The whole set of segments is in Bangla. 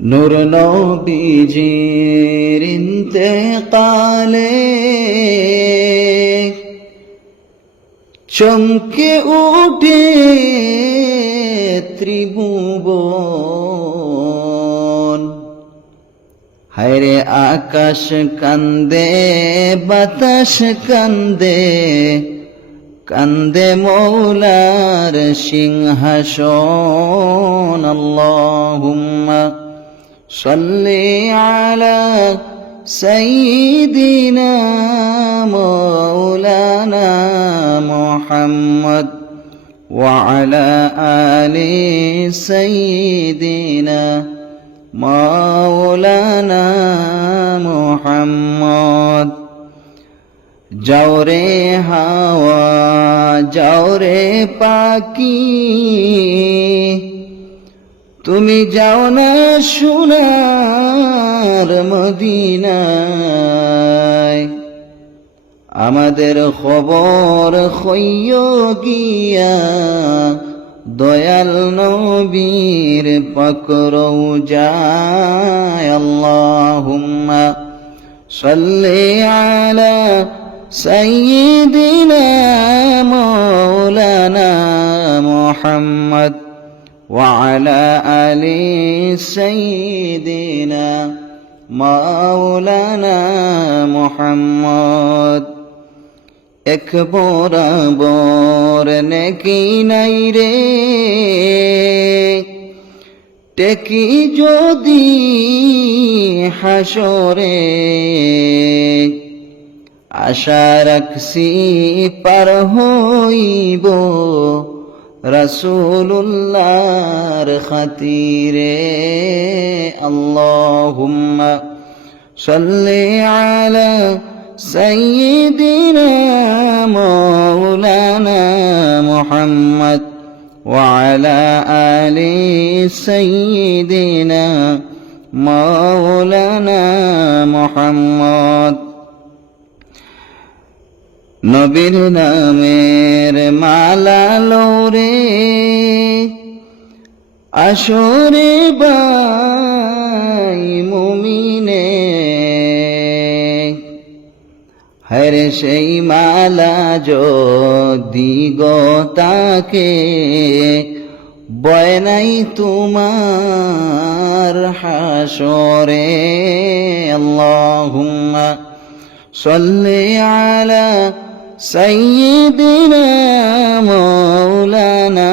নূর নবীজির ইন্তেকালে চমকে উঠে ত্রিভুবন। হায়রে আকাশ কান্দে, বাতাস কান্দে কান্দে মৌলার সিংহাসন। আল্লাহুম্মা সাল্লি আলা সাইয়্যিদিনা মাওলানা মুহাম্মদ وعلى آل سيدنا مولانا محمد যাও রে হাওয়া যাও রে পাকি তুমি যাও না সোনার মদিনায়। আমাদের খবর হইয় গিয়া, দয়াল নবীর পকরৌ যায় আল্লাহুম্মা সাল্লি আলা সাইয়্যিদিনা মাওলানা মুহাম্মদ। وعلى آل سيدنا مولانا محمد এক বরাবর নেকি নাই রে টেকি যদি হাসরে আশা রাখছি পার হইব রসুল্লাহর খাতিরে আল্লাহুম্মা সাল্লি আলা سيدنا مولانا محمد وعلى آل سيدنا مولانا محمد নবীর নামের মালা লোরে আসরে বাই মুমিনে। হরে সেই মালা যদি গো তাকে, বয় নাই তোমার হাসরে। আল্লাহুম্মা সাল্লি আলা সাইয়্যিদিনা মাওলানা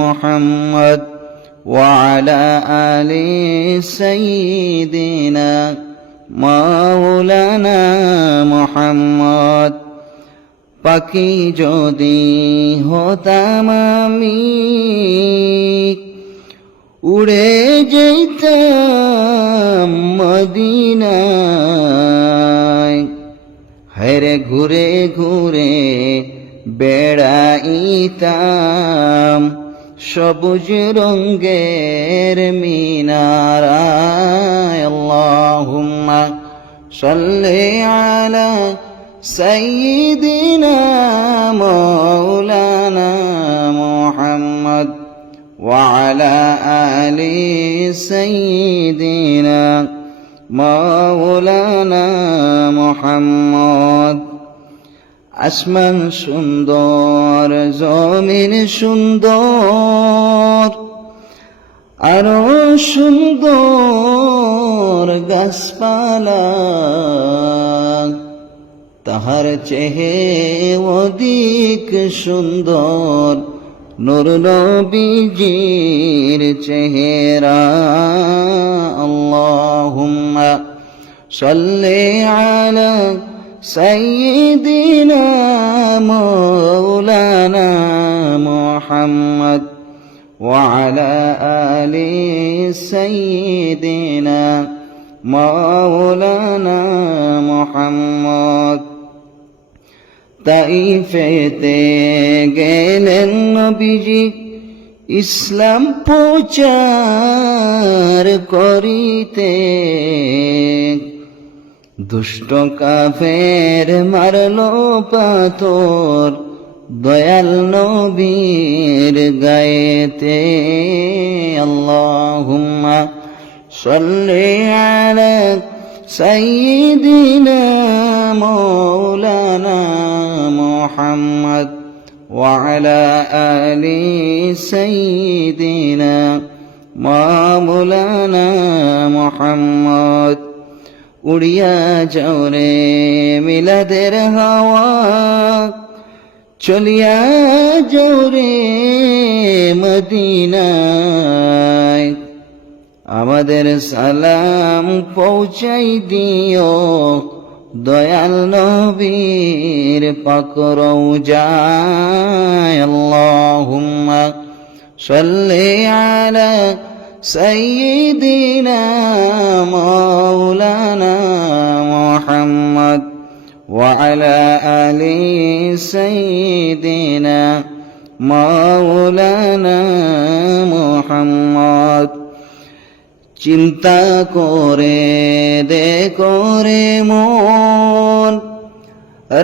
মুহাম্মদ وعلى آل سيدنا মাওলানা মোহাম্মদ পাখি যদি হতাম আমি উড়ে যেতাম মদিনায় হেরে ঘুরে ঘুরে বেড়াইতাম। সবুজ রঙ্গের মিনারায় আল্লাহুম্মা সাল্লি আলা সাইয়্যিদিনা মাওলানা মুহাম্মদ ওয়া আলা আলি সাইয়্যিদিনা মৌলানা মুহাম্মদ। আসমান সুন্দর, জমিন সুন্দর, আরও সুন্দর গাছপালা। তাহার চেহে অধিক সুন্দর নুর নবীজির চেহারা। আল্লাহুম্মা সাল্লি আলা سيدنا مولانا محمد وعلى آل سيدنا مولانا محمد তাইফেতে গেলেন নবীজি ইসলাম প্রচার করিতে দুষ্ট কাফের মারলো পাথর দয়াল নবীর গায়েতে আল্লাহুম্মা صل على سيدنا مولانا محمد وعلى آل سيدنا مولانا محمد উড়িয়া যাও রে মিলাদের হাওয়া। চলিয়া যাও রে মদিনায়। আমাদের সালাম পৌঁছাই দিও দয়াল নবীর পাকরৌ যায় আল্লাহুম্মা সাল্লি আলা سيدنا مولانا محمد وعلى آل سيدنا مولانا محمد চিন্তা করে দেখো রে মন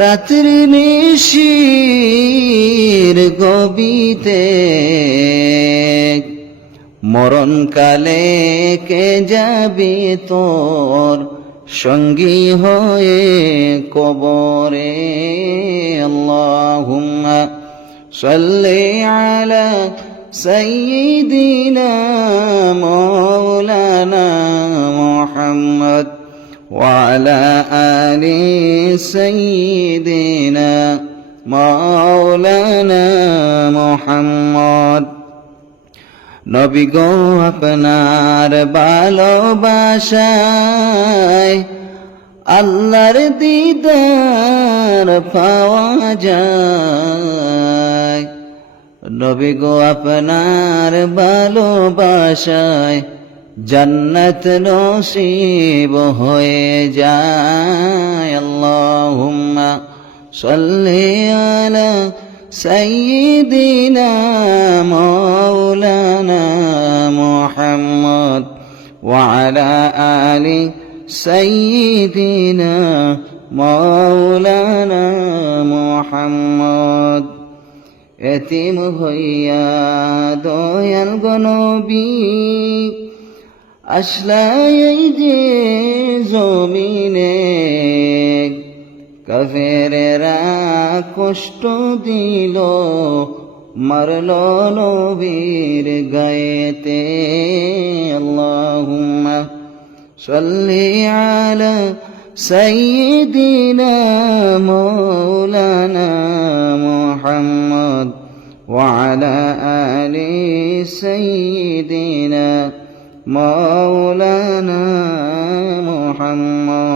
রাত্রি নিশির গবিতে মরণকালে কে যাবি তোর সঙ্গী হয়ে কবরে আল্লাহুম্মা সাল্লি আলা সাইয়্যিদিনা মাওলানা মুহাম্মদ وعلى آل سيدنا مولانا محمد নবী গো আপনার ভালোবাসায় আল্লাহর দিদার পাওয়া যায়। নবী গো আপনার ভালোবাসায় জন্নত নসিব হয়ে যায়। আল্লাহুম্মা সাল্লি আলা সাইয়্যিদিনা وعلى آل سيدنا مولانا محمد এতিম হইয়া দয়াল গনবী আসলাই যে জমিনে কাফেরেরা কষ্ট দিল মারল নবীর গায়েতে আল্লাহুম্মা সাল্লি আলা সাইয়্যিদিনা মাওলানা মুহাম্মদ وعلى آل سيدنا مولانا محمد